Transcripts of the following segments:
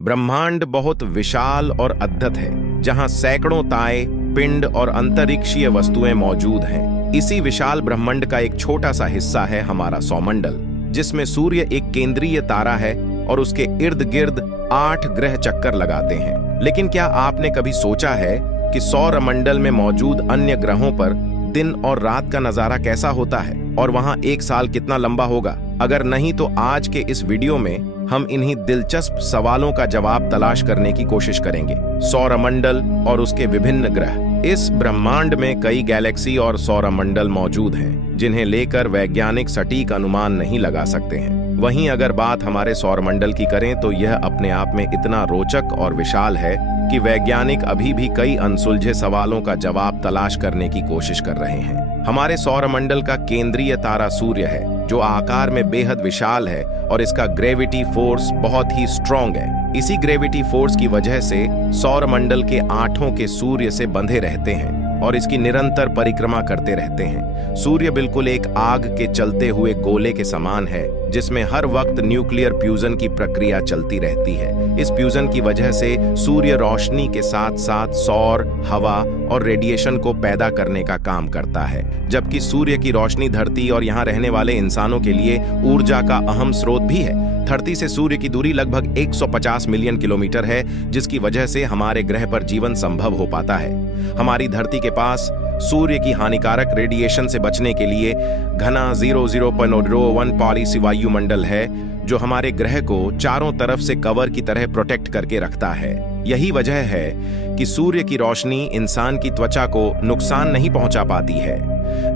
ब्रह्मांड बहुत विशाल और अद्भुत है, जहां सैकड़ों तारे, पिंड और अंतरिक्षीय वस्तुएं मौजूद हैं। इसी विशाल ब्रह्मांड का एक छोटा सा हिस्सा है हमारा सौरमंडल, जिसमें सूर्य एक केंद्रीय तारा है और उसके इर्द गिर्द 8 ग्रह चक्कर लगाते हैं। लेकिन क्या आपने कभी सोचा है कि सौरमंडल में मौजूद अन्य ग्रहों पर दिन और रात का नजारा कैसा होता है और वहां एक साल कितना लंबा होगा? अगर नहीं तो आज के इस वीडियो में हम इन्हीं दिलचस्प सवालों का जवाब तलाश करने की कोशिश करेंगे। सौरमंडल और उसके विभिन्न ग्रह। इस ब्रह्मांड में कई गैलेक्सी और सौरमंडल मौजूद हैं, जिन्हें लेकर वैज्ञानिक सटीक अनुमान नहीं लगा सकते हैं। वहीं अगर बात हमारे सौरमंडल की करें तो यह अपने आप में इतना रोचक और विशाल है कि वैज्ञानिक अभी भी कई अनसुलझे सवालों का जवाब तलाश करने की कोशिश कर रहे हैं। हमारे सौरमंडल का केंद्रीय तारा सूर्य है, जो आकार में बेहद विशाल है और इसका ग्रेविटी फोर्स बहुत ही स्ट्रॉन्ग है। इसी ग्रेविटी फोर्स की वजह से सौरमंडल के 8 के सूर्य से बंधे रहते हैं और इसकी निरंतर परिक्रमा करते रहते हैं। सूर्य बिल्कुल एक आग के चलते हुए गोले के समान है, जिसमें हर वक्त न्यूक्लियर फ्यूजन की प्रक्रिया चलती रहती है। इस फ्यूजन की वजह से सूर्य रोशनी के साथ साथ सौर, हवा और रेडिएशन को पैदा करने का काम करता है, जबकि सूर्य की रोशनी धरती और यहाँ रहने वाले इंसानों के लिए ऊर्जा का अहम स्रोत भी है। धरती से सूर्य की दूरी लगभग 150 मिलियन किलोमीटर है, जिसकी वजह से हमारे ग्रह पर जीवन संभव हो पाता है। हमारी धरती के पास सूर्य की हानिकारक रेडिएशन से बचने के लिए घना 00.01 पॉलिसी वायुमंडल है, जो हमारे ग्रह को चारों तरफ से कवर की तरह प्रोटेक्ट करके रखता है। यही वजह है कि सूर्य की रोशनी इंसान की त्वचा को नुकसान नहीं पहुंचा पाती है,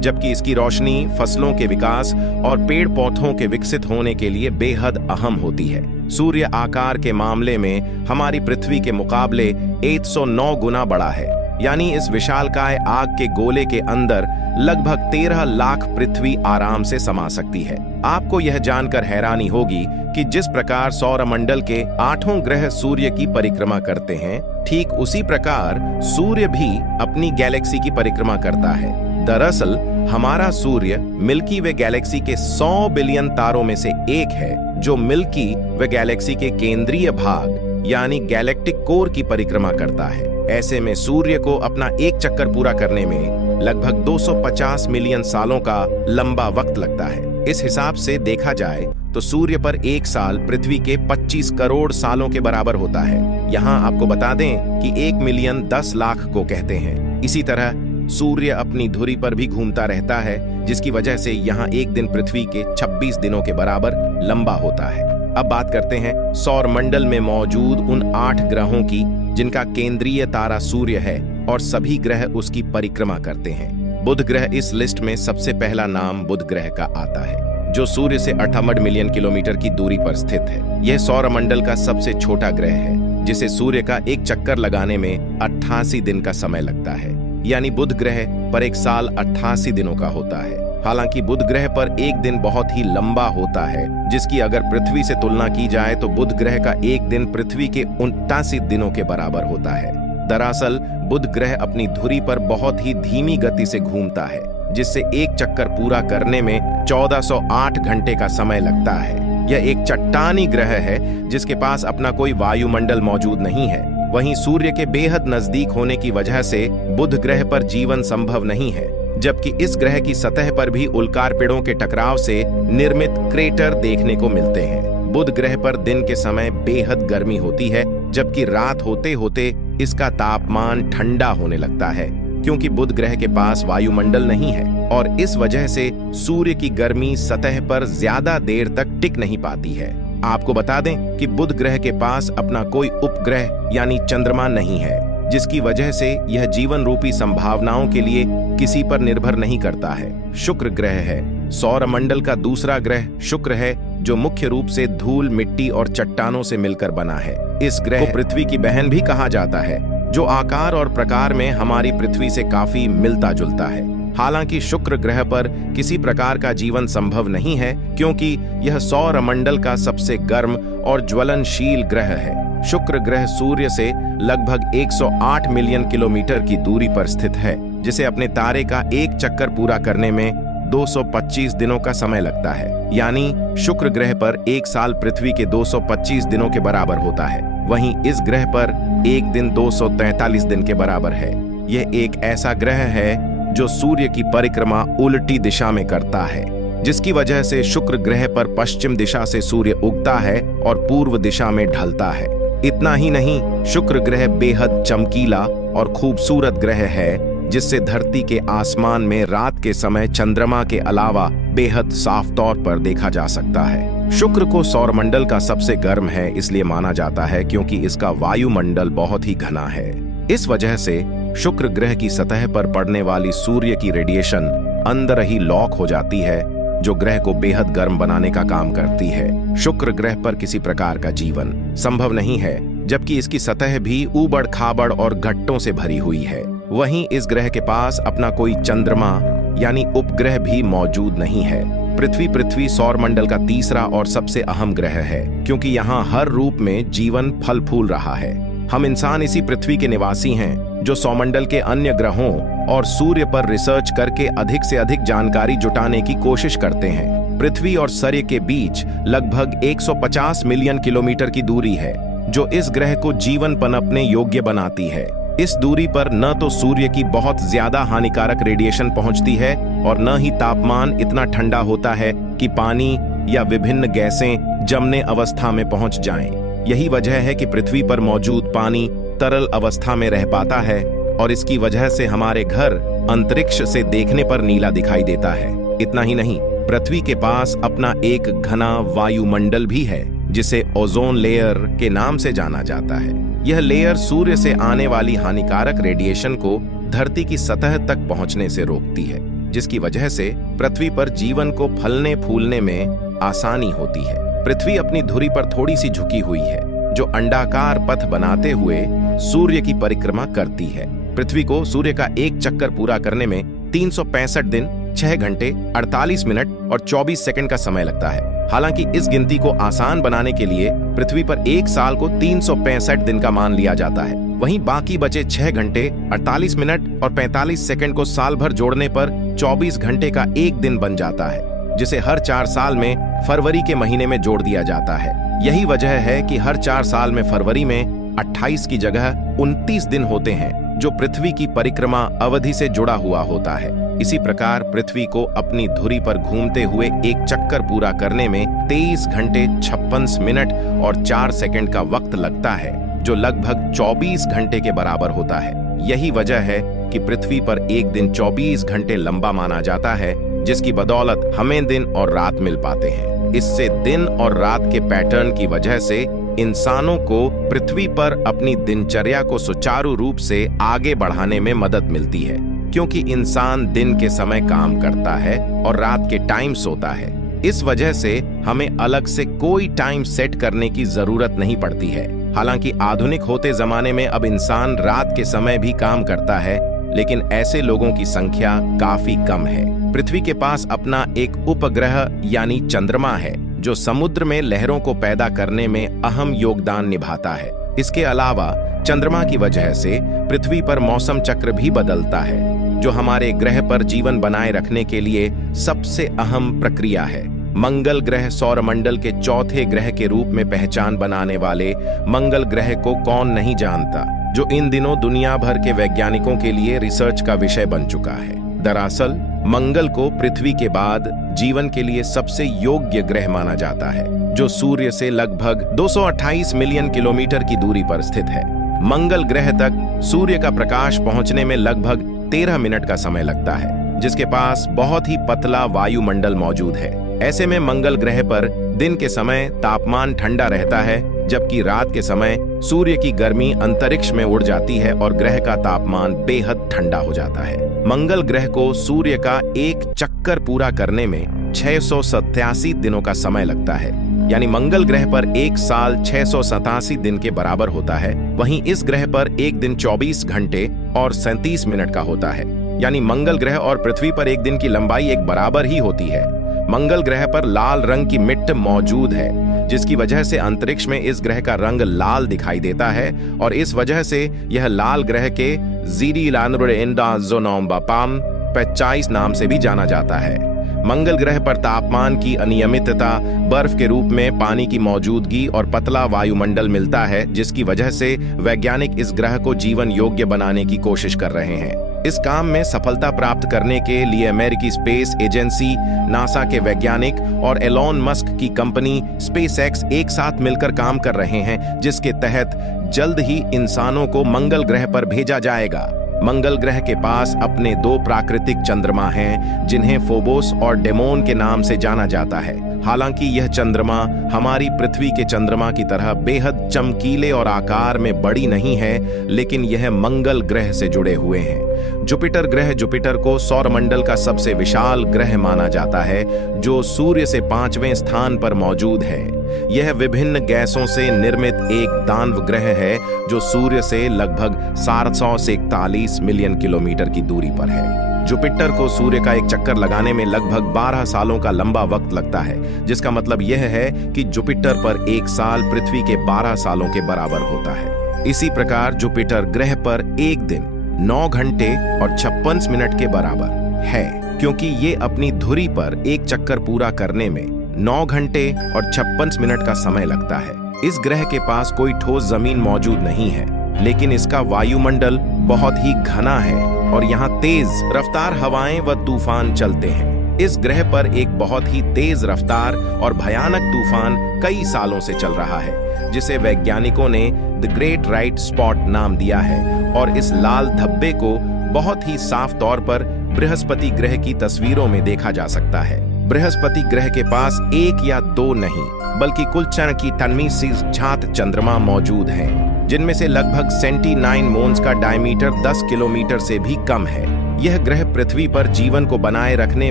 जबकि इसकी रोशनी फसलों के विकास और पेड़ पौधों के विकसित होने के लिए बेहद अहम होती है। सूर्य आकार के मामले में हमारी पृथ्वी के मुकाबले 109 गुना बड़ा है, यानी इस विशालकाय आग के गोले के अंदर लगभग 13 लाख पृथ्वी आराम से समा सकती है। आपको यह जानकर हैरानी होगी कि जिस प्रकार सौरमंडल के 8 ग्रह सूर्य की परिक्रमा करते हैं, ठीक उसी प्रकार सूर्य भी अपनी गैलेक्सी की परिक्रमा करता है। दरअसल हमारा सूर्य मिल्की वे गैलेक्सी के 100 बिलियन तारों में से एक है, जो मिल्की वे गैलेक्सी के केंद्रीय भाग यानी गैलेक्टिक कोर की परिक्रमा करता है। ऐसे में सूर्य को अपना एक चक्कर पूरा करने में लगभग 250 मिलियन सालों का लंबा वक्त लगता है। इस हिसाब से देखा जाए तो सूर्य पर एक साल पृथ्वी के 25 करोड़ सालों के बराबर होता है। यहाँ आपको बता दें कि 1 मिलियन 10 लाख को कहते हैं। इसी तरह सूर्य अपनी धुरी पर भी घूमता रहता है, जिसकी वजह से यहाँ एक दिन पृथ्वी के 26 दिनों के बराबर लंबा होता है। अब बात करते हैं सौरमंडल में मौजूद उन 8 ग्रहों की, जिनका केंद्रीय तारा सूर्य है और सभी ग्रह उसकी परिक्रमा करते हैं। बुध ग्रह इस लिस्ट में सबसे पहला नाम बुध ग्रह का आता है, जो सूर्य से 68 मिलियन किलोमीटर की दूरी पर स्थित है। यह सौरमंडल का सबसे छोटा ग्रह है, जिसे सूर्य का एक चक्कर लगाने में 88 दिन का समय लगता है, यानी बुध ग्रह पर एक साल 88 दिनों का होता है। हालांकि बुध ग्रह पर एक दिन बहुत ही लंबा होता है, जिसकी अगर पृथ्वी से तुलना की जाए तो बुध ग्रह का एक दिन पृथ्वी के 89 दिनों के बराबर होता है। दरअसल बुध ग्रह अपनी धुरी पर बहुत ही धीमी गति से घूमता है, जिससे एक चक्कर पूरा करने में 1408 घंटे का समय लगता है। यह एक चट्टानी ग्रह है, जिसके पास अपना कोई वायुमंडल मौजूद नहीं है। वहीं सूर्य के बेहद नजदीक होने की वजह से बुध ग्रह पर जीवन संभव नहीं है, जबकि इस ग्रह की सतह पर भी उल्कापिंडों के टकराव से निर्मित क्रेटर देखने को मिलते हैं। बुध ग्रह पर दिन के समय बेहद गर्मी होती है, जबकि रात होते होते इसका तापमान ठंडा होने लगता है, क्योंकि बुध ग्रह के पास वायुमंडल नहीं है और इस वजह से सूर्य की गर्मी सतह पर ज्यादा देर तक टिक नहीं पाती है। आपको बता दें कि बुध ग्रह के पास अपना कोई उपग्रह यानी चंद्रमा नहीं है, जिसकी वजह से यह जीवन रूपी संभावनाओं के लिए किसी पर निर्भर नहीं करता है। शुक्र ग्रह है सौरमंडल का दूसरा ग्रह। शुक्र है जो मुख्य रूप से धूल, मिट्टी और चट्टानों से मिलकर बना है। इस ग्रह को पृथ्वी की बहन भी कहा जाता है, जो आकार और प्रकार में हमारी पृथ्वी से काफी मिलता जुलता है। हालांकि शुक्र ग्रह पर किसी प्रकार का जीवन संभव नहीं है, क्योंकि यह सौरमंडल का सबसे गर्म और ज्वलनशील ग्रह है। शुक्र ग्रह सूर्य से लगभग 108 मिलियन किलोमीटर की दूरी पर स्थित है, जिसे अपने तारे का एक चक्कर पूरा करने में 225 दिनों का समय लगता है। यानी शुक्र ग्रह पर एक साल पृथ्वी के 225 दिनों के बराबर होता है। वहीं इस ग्रह पर एक दिन 243 दिन के बराबर है। यह एक ऐसा ग्रह है जो सूर्य की परिक्रमा उल्टी दिशा में करता है, जिसकी वजह से शुक्र ग्रह पर पश्चिम दिशा से सूर्य उगता है और पूर्व दिशा में ढलता है। इतना ही नहीं, शुक्र ग्रह बेहद चमकीला और खूबसूरत ग्रह है, जिससे धरती के आसमान में रात के समय चंद्रमा के अलावा बेहद साफ तौर पर देखा जा सकता है। शुक्र को सौरमंडल का सबसे गर्म है इसलिए माना जाता है क्योंकि इसका वायुमंडल बहुत ही घना है। इस वजह से शुक्र ग्रह की सतह पर पड़ने वाली सूर्य की रेडिएशन अंदर ही लॉक हो जाती है, जो ग्रह को बेहद गर्म बनाने का काम करती है। शुक्र ग्रह पर किसी प्रकार का जीवन संभव नहीं है, जबकि इसकी सतह भी ऊबड़ खाबड़ और गड्ढों से भरी हुई है। वहीं इस ग्रह के पास अपना कोई चंद्रमा यानी उपग्रह भी मौजूद नहीं है। पृथ्वी सौरमंडल का तीसरा और सबसे अहम ग्रह है, क्योंकि यहाँ हर रूप में जीवन फल फूल रहा है। हम इंसान इसी पृथ्वी के निवासी हैं, जो सौरमंडल के अन्य ग्रहों और सूर्य पर रिसर्च करके अधिक से अधिक जानकारी जुटाने की कोशिश करते हैं। पृथ्वी और सूर्य के बीच लगभग 150 मिलियन किलोमीटर की दूरी है, जो इस ग्रह को जीवन पनपने योग्य बनाती है। इस दूरी पर न तो सूर्य की बहुत ज्यादा हानिकारक रेडिएशन पहुंचती है और न ही तापमान इतना ठंडा होता है कि पानी या विभिन्न गैसें जमने अवस्था में पहुंच जाएं। यही वजह है कि पृथ्वी पर मौजूद पानी तरल अवस्था में रह पाता है और इसकी वजह से हमारे घर अंतरिक्ष से देखने पर नीला दिखाई देता है। इतना ही नहीं, पृथ्वी के पास अपना एक घना वायुमंडल भी है, जिसे ओजोन लेयर के नाम से जाना जाता है। यह लेयर सूर्य से आने वाली हानिकारक रेडिएशन को धरती की सतह तक पहुंचने से रोकती है, जिसकी वजह से पृथ्वी पर जीवन को फलने फूलने में आसानी होती है। पृथ्वी अपनी धुरी पर थोड़ी सी झुकी हुई है, जो अंडाकार पथ बनाते हुए सूर्य की परिक्रमा करती है। पृथ्वी को सूर्य का एक चक्कर पूरा करने में 365 दिन, 6 घंटे, 48 मिनट और 24 सेकंड का समय लगता है। हालांकि इस गिनती को आसान बनाने के लिए पृथ्वी पर एक साल को 365 दिन का मान लिया जाता है। वहीं बाकी बचे 6 घंटे, 48 मिनट और 45 सेकंड को साल भर जोड़ने पर 24 घंटे का एक दिन बन जाता है, जिसे हर 4 साल में फरवरी के महीने में जोड़ दिया जाता है। यही वजह है कि हर 4 साल में फरवरी में 28 की जगह 29 दिन होते हैं, जो पृथ्वी की परिक्रमा अवधि से जुड़ा हुआ होता है। इसी प्रकार पृथ्वी को अपनी धुरी पर घूमते हुए एक चक्कर पूरा करने में 23 घंटे 56 मिनट और 4 सेकंड का वक्त लगता है, जो लगभग 24 घंटे के बराबर होता है। यही वजह है कि पृथ्वी पर एक दिन 24 घंटे लंबा माना जाता है, जिसकी बदौलत हमें दिन और रात मिल पाते हैं। इससे दिन और रात के पैटर्न की वजह से इंसानों को पृथ्वी पर अपनी दिनचर्या को सुचारू रूप से आगे बढ़ाने में मदद मिलती है, क्योंकि इंसान दिन के समय काम करता है और रात के टाइम सोता है। इस वजह से हमें अलग से कोई टाइम सेट करने की जरूरत नहीं पड़ती है। हालांकि आधुनिक होते जमाने में अब इंसान रात के समय भी काम करता है, लेकिन ऐसे लोगों की संख्या काफी कम है। पृथ्वी के पास अपना एक उपग्रह यानी चंद्रमा है, जो समुद्र में लहरों को पैदा करने में अहम योगदान निभाता है। इसके अलावा चंद्रमा की वजह से पृथ्वी पर मौसम चक्र भी बदलता है, जो हमारे ग्रह पर जीवन बनाए रखने के लिए सबसे अहम प्रक्रिया है। मंगल ग्रह सौरमंडल के चौथे ग्रह के रूप में पहचान बनाने वाले मंगल ग्रह को कौन नहीं जानता, जो इन दिनों दुनिया भर के वैज्ञानिकों के लिए रिसर्च का विषय बन चुका है। दरअसल मंगल को पृथ्वी के बाद जीवन के लिए सबसे योग्य ग्रह माना जाता है, जो सूर्य से लगभग 228 मिलियन किलोमीटर की दूरी पर स्थित है। मंगल ग्रह तक सूर्य का प्रकाश पहुंचने में लगभग 13 मिनट का समय लगता है, जिसके पास बहुत ही पतला वायुमंडल मौजूद है। ऐसे में मंगल ग्रह पर दिन के समय तापमान ठंडा रहता है, जबकि रात के समय सूर्य की गर्मी अंतरिक्ष में उड़ जाती है और ग्रह का तापमान बेहद ठंडा हो जाता है। मंगल ग्रह को सूर्य का एक चक्कर पूरा करने में 687 दिनों का समय लगता है, यानी मंगल ग्रह पर एक साल 687 दिन के बराबर होता है। वहीं इस ग्रह पर एक दिन 24 घंटे और 37 मिनट का होता है, यानी मंगल ग्रह और पृथ्वी पर एक दिन की लंबाई एक बराबर ही होती है। मंगल ग्रह पर लाल रंग की मिट्ट मौजूद है, जिसकी वजह से अंतरिक्ष में इस ग्रह का रंग लाल दिखाई देता है और इस वजह से यह लाल ग्रह के ज़ीरीलानुरेंडाज़ोनोम्बापाम 25 नाम से भी जाना जाता है। मंगल ग्रह पर तापमान की अनियमितता, बर्फ के रूप में पानी की मौजूदगी और पतला वायुमंडल मिलता है, जिसकी वजह से वैज्ञानिक इस ग्रह को जीवन योग्य बनाने की कोशिश कर रहे हैं। इस काम में सफलता प्राप्त करने के लिए अमेरिकी स्पेस एजेंसी नासा के वैज्ञानिक और एलोन मस्क की कंपनी स्पेसएक्स एक साथ मिलकर काम कर रहे हैं, जिसके तहत जल्द ही इंसानों को मंगल ग्रह पर भेजा जाएगा। मंगल ग्रह के पास अपने 2 प्राकृतिक चंद्रमा हैं, जिन्हें फोबोस और डेमोन के नाम से जाना जाता है। हालांकि यह चंद्रमा हमारी पृथ्वी के चंद्रमा की तरह बेहद चमकीले और आकार में बड़ी नहीं है, लेकिन यह मंगल ग्रह से जुड़े हुए हैं। जुपिटर ग्रह जुपिटर को सौरमंडल का सबसे विशाल ग्रह माना जाता है, जो सूर्य से 5वें स्थान पर मौजूद है। यह विभिन्न गैसों से निर्मित एक दानव ग्रह है, जो सूर्य से लगभग 700 से 41 मिलियन किलोमीटर की दूरी पर है। जुपिटर को सूर्य का एक चक्कर लगाने में लगभग 12 सालों का लंबा वक्त लगता है, जिसका मतलब यह है कि जुपिटर पर एक साल पृथ्वी के 12 सालों के बराबर होता है। इसी प्रकार जुपिटर ग्रह पर एक दिन 9 घंटे और 56 मिनट के बराबर है, क्योंकि ये अपनी धुरी पर एक चक्कर पूरा करने में 9 घंटे और 56 मिनट का समय लगता है। इस ग्रह के पास कोई ठोस जमीन मौजूद नहीं है, लेकिन इसका वायुमंडल बहुत ही घना है और यहाँ तेज रफ्तार हवाएं व तूफान चलते हैं। इस ग्रह पर एक बहुत ही तेज रफ्तार और भयानक तूफान कई सालों से चल रहा है, जिसे वैज्ञानिकों ने द ग्रेट राइट स्पॉट नाम दिया है। और इस लाल धब्बे को बहुत ही साफ तौर पर बृहस्पति ग्रह की तस्वीरों में देखा जा सकता है। बृहस्पति ग्रह के पास 1 या 2 नहीं, बल्कि कुल 49 चंद्रमा मौजूद हैं, जिनमें से लगभग 79 मोन्स का डायमीटर 10 किलोमीटर से भी कम है। यह ग्रह पृथ्वी पर जीवन को बनाए रखने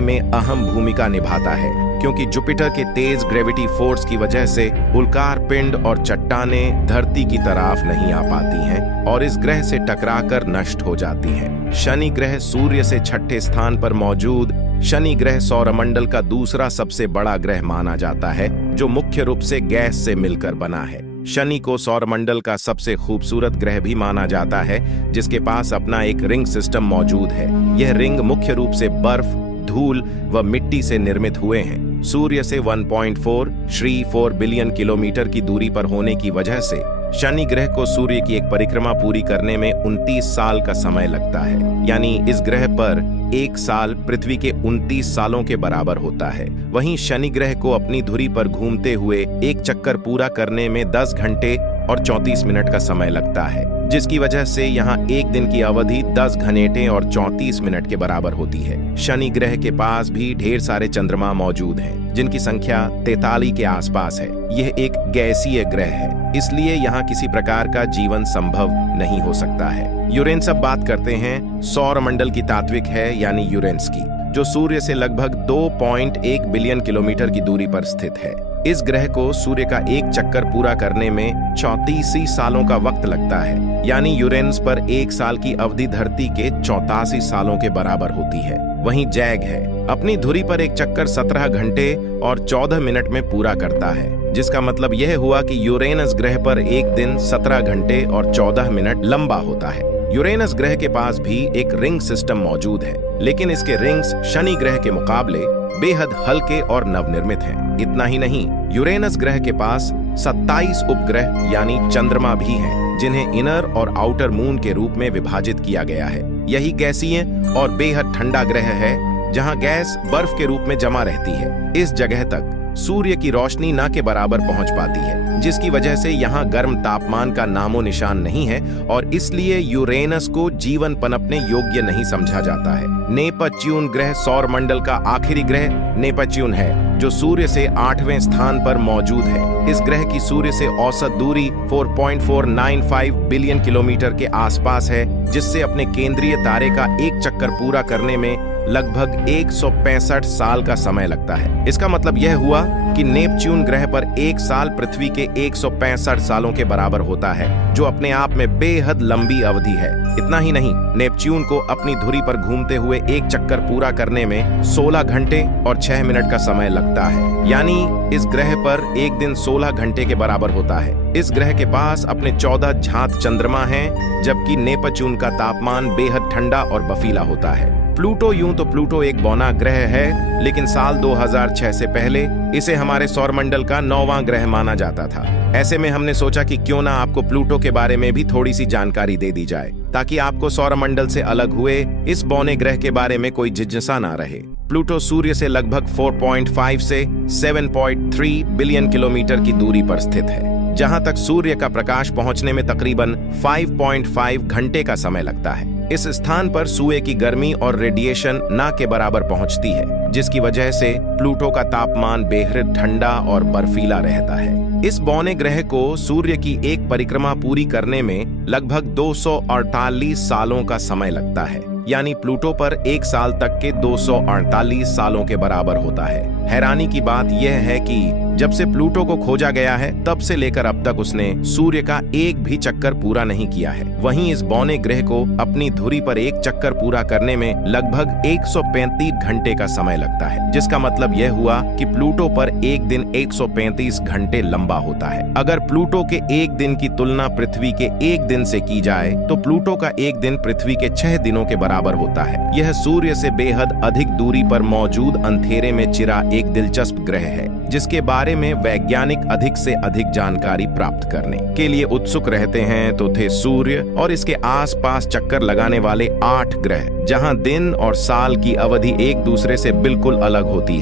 में अहम भूमिका निभाता है, क्योंकि जुपिटर के तेज ग्रेविटी फोर्स की वजह से उल्कार पिंड और चट्टानें धरती की तरफ नहीं आ पाती हैं और इस ग्रह से टकराकर नष्ट हो जाती हैं। शनि ग्रह सूर्य से 6ठे स्थान पर मौजूद शनि ग्रह सौरमंडल का दूसरा सबसे बड़ा ग्रह माना जाता है, जो मुख्य रूप से गैस से मिलकर बना है। शनि को सौरमंडल का सबसे खूबसूरत ग्रह भी माना जाता है, जिसके पास अपना एक रिंग सिस्टम मौजूद है। यह रिंग मुख्य रूप से बर्फ, धूल व मिट्टी से निर्मित हुए हैं। सूर्य से 1.4 बिलियन किलोमीटर की दूरी पर होने की वजह से शनि ग्रह को सूर्य की एक परिक्रमा पूरी करने में 29 साल का समय लगता है। यानी इस ग्रह पर एक साल पृथ्वी के 29 सालों के बराबर होता है। वहीं शनि ग्रह को अपनी धुरी पर घूमते हुए एक चक्कर पूरा करने में 10 घंटे और 34 मिनट का समय लगता है, जिसकी वजह से यहाँ एक दिन की अवधि 10 घंटे और 34 मिनट के बराबर होती है। शनि ग्रह के पास भी ढेर सारे चंद्रमा मौजूद हैं, जिनकी संख्या 43 के आसपास है। यह एक गैसीय ग्रह है, इसलिए यहाँ किसी प्रकार का जीवन संभव नहीं हो सकता है। यूरेनस अब बात करते हैं सौरमंडल की तात्विक है, यानी यूरेनस की, जो सूर्य से लगभग 2.1 बिलियन किलोमीटर की दूरी पर स्थित है। इस ग्रह को सूर्य का एक चक्कर पूरा करने में 34 सालों का वक्त लगता है, यानी यूरेनस पर एक साल की अवधि धरती के 84 सालों के बराबर होती है। वहीं जैग है, अपनी धुरी पर एक चक्कर 17 घंटे और 14 मिनट में पूरा करता है, जिसका मतलब यह हुआ कि यूरेनस ग्रह पर एक दिन 17 घंटे और 14 मिनट लंबा होता है। यूरेनस ग्रह के पास भी एक रिंग सिस्टम मौजूद है, लेकिन इसके रिंग्स शनि ग्रह के मुकाबले बेहद हल्के और नवनिर्मित हैं। इतना ही नहीं, यूरेनस ग्रह के पास 27 उपग्रह यानी चंद्रमा भी हैं, जिन्हें इनर और आउटर मून के रूप में विभाजित किया गया है। यही गैसीय और बेहद ठंडा ग्रह है, जहां गैस बर्फ के रूप में जमा रहती है। इस जगह तक सूर्य की रोशनी न के बराबर पहुंच पाती है, जिसकी वजह से यहाँ गर्म तापमान का नामो निशान नहीं है और इसलिए यूरेनस को जीवन पनपने योग्य नहीं समझा जाता है। नेपच्यून ग्रह सौरमंडल का आखिरी ग्रह नेपच्यून है, जो सूर्य से 8वें स्थान पर मौजूद है। इस ग्रह की सूर्य से औसत दूरी 4.495 बिलियन किलोमीटर के आसपास है, जिससे अपने केंद्रीय तारे का एक चक्कर पूरा करने में लगभग 165 साल का समय लगता है। इसका मतलब यह हुआ कि नेपच्यून ग्रह पर एक साल पृथ्वी के 165 सालों के बराबर होता है, जो अपने आप में बेहद लंबी अवधि है। इतना ही नहीं, नेपच्यून को अपनी धुरी पर घूमते हुए एक चक्कर पूरा करने में 16 घंटे और 6 मिनट का समय लगता है, यानी इस ग्रह पर एक दिन 16 घंटे के बराबर होता है। इस ग्रह के पास अपने 14 चंद्रमा हैं, जबकि नेपच्यून का तापमान बेहद ठंडा और बर्फीला होता है। प्लूटो यूं तो प्लूटो एक बौना ग्रह है, लेकिन साल 2006 से पहले इसे हमारे सौरमंडल का 9वां ग्रह माना जाता था। ऐसे में हमने सोचा कि क्यों ना आपको प्लूटो के बारे में भी थोड़ी सी जानकारी दे दी जाए, ताकि आपको सौरमंडल से अलग हुए इस बौने ग्रह के बारे में कोई जिज्ञासा ना रहे। प्लूटो सूर्य से लगभग 4.5 से 7.3 बिलियन किलोमीटर की दूरी पर स्थित है, जहां तक सूर्य का प्रकाश पहुंचने में तकरीबन 5.5 घंटे का समय लगता है। इस स्थान पर सूर्य की गर्मी और रेडिएशन ना के बराबर पहुंचती है, जिसकी वजह से प्लूटो का तापमान बेहद ठंडा और बर्फीला रहता है। इस बौने ग्रह को सूर्य की एक परिक्रमा पूरी करने में लगभग 248 सालों का समय लगता है, यानी प्लूटो पर एक साल तक के 248 सालों के बराबर होता है। हैरानी की बात यह है कि जब से प्लूटो को खोजा गया है, तब से लेकर अब तक उसने सूर्य का एक भी चक्कर पूरा नहीं किया है। वहीं इस बौने ग्रह को अपनी धुरी पर एक चक्कर पूरा करने में लगभग 135 घंटे का समय लगता है, जिसका मतलब यह हुआ कि प्लूटो पर एक दिन 135 घंटे लंबा होता है। अगर प्लूटो के एक दिन की तुलना पृथ्वी के एक दिन से की जाए, तो प्लूटो का एक दिन पृथ्वी के 6 दिनों के बराबर होता है। यह सूर्य से बेहद अधिक दूरी पर मौजूद अंधेरे में चिरा एक दिलचस्प ग्रह है, जिसके बारे में वैज्ञानिक अधिक से अधिक जानकारी प्राप्त करने के लिए उत्सुक रहते हैं। तो थे सूर्य और इसके आसपास चक्कर लगाने वाले 8 ग्रह, जहां दिन और साल की अवधि एक दूसरे से बिल्कुल अलग होती है।